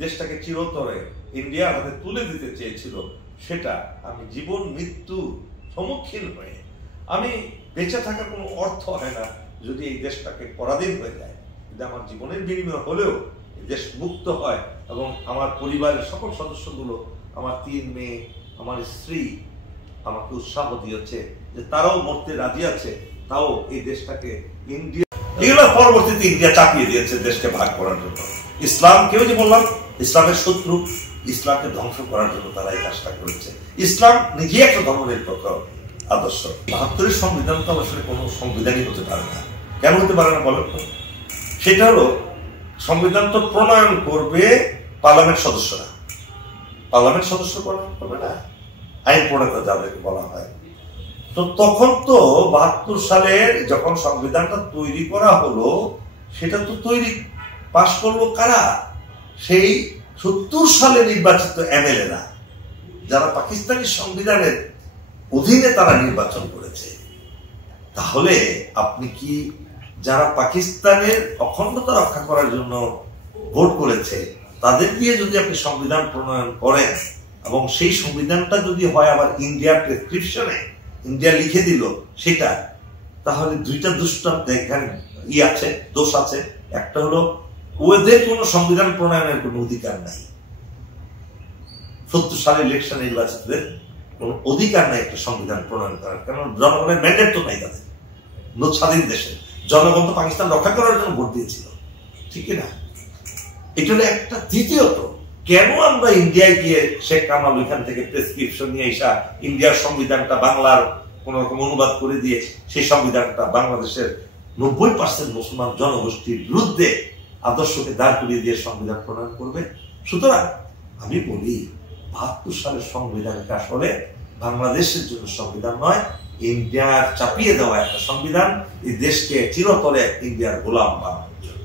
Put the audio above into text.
দেশটাকে চিরতরে ইন্ডিয়ার হাতে তুলে দিতে চেয়েছিল, সেটা আমি জীবন মৃত্যু সম্মুখীন হয়ে, আমি বেঁচে থাকার কোনো অর্থ হয় না যদি এই দেশটাকে পরাধীন হয়ে যায়। যদি আমার জীবনের বিনিময় হলেও এই দেশ মুক্ত হয় এবং আমার পরিবারের সকল সদস্যগুলো, আমার 3 মেয়ে, আমার স্ত্রী আমাকে উৎসাহ দিয়েছে যে তারাও মরতে রাজি আছে, তাও এই দেশটাকে ইন্ডিয়া, এগুলো পরবর্তীতে ইন্ডিয়া চাপিয়ে দিয়েছে দেশকে ভাগ করার জন্য। ইসলামকেও যে বললাম ইসলামের শত্রু, ইসলামকে ধ্বংস করার জন্য তারা এই কাজটা করেছে। ইসলাম নিজে একটা ধর্মনিরপেক্ষ আদর্শ। ৭২-এর সংবিধান তো আসলে কোনো সংবিধানই হতে পারে না। কেন হতে পারে না বলেন তো? সেটা হলো, সংবিধান তো প্রণয়ন করবে পার্লামেন্ট সদস্যরা, পার্লামেন্ট সদস্য প্রণয়ন করবে না, আইন প্রণেতা যাদেরকে বলা হয়। তো তখন তো ৭২ সালের যখন সংবিধানটা তৈরি করা হলো, সেটা তো তৈরি পাশ করলো কারা? সেই ৭০ সালে নির্বাচিত এমএলএরা, যারা পাকিস্তানি সংবিধানের অধীনে তারা নির্বাচন করেছে। তাহলে আপনি কি যারা পাকিস্তানের অখণ্ডতা রক্ষা করার জন্য ভোট করেছে তাদের দিয়ে যদি আপনি সংবিধান প্রণয়ন করেন, এবং সেই সংবিধানটা যদি হয় আবার ইন্ডিয়ার প্রেসক্রিপশনে, ইন্ডিয়া লিখে দিল সেটা, তাহলে দুইটা দুষ্টান্ত এখানে আছে, দোষ আছে। একটা হলো ওদের কোনো সংবিধান প্রণয়নের কোনো অধিকার নাই, ৭০ সালে ইলেকশন নির্বাচিতদের কোন অধিকার নাই একটা সংবিধান প্রণয়ন করার, কারণ জনগণের ম্যান্ডেট তো নাই তাদের। স্বাধীন দেশে জনগণ তো পাকিস্তান রক্ষা করার জন্য ভোট দিয়েছিল, ঠিক না? এটা হলো একটা। দ্বিতীয়ত, কেন আমরা ইন্ডিয়ায় গিয়ে শেখ কামাল ওইখান থেকে প্রেসক্রিপশন নিয়ে এসা ইন্ডিয়ার সংবিধানটা বাংলার কোন রকম অনুবাদ করে দিয়ে সেই সংবিধানটা বাংলাদেশের ৯০% মুসলমান জনগোষ্ঠীর বিরুদ্ধে আদর্শকে দাঁড় করিয়ে দিয়ে সংবিধান প্রণয়ন করবে? সুতরাং আমি বলি, ৭২ সালের সংবিধানটা আসলে বাংলাদেশের জন্য সংবিধান নয়, ইন্ডিয়ার চাপিয়ে দেওয়া একটা সংবিধান, এই দেশকে চিরতরে ইন্ডিয়ার গোলাম বানানোর জন্য।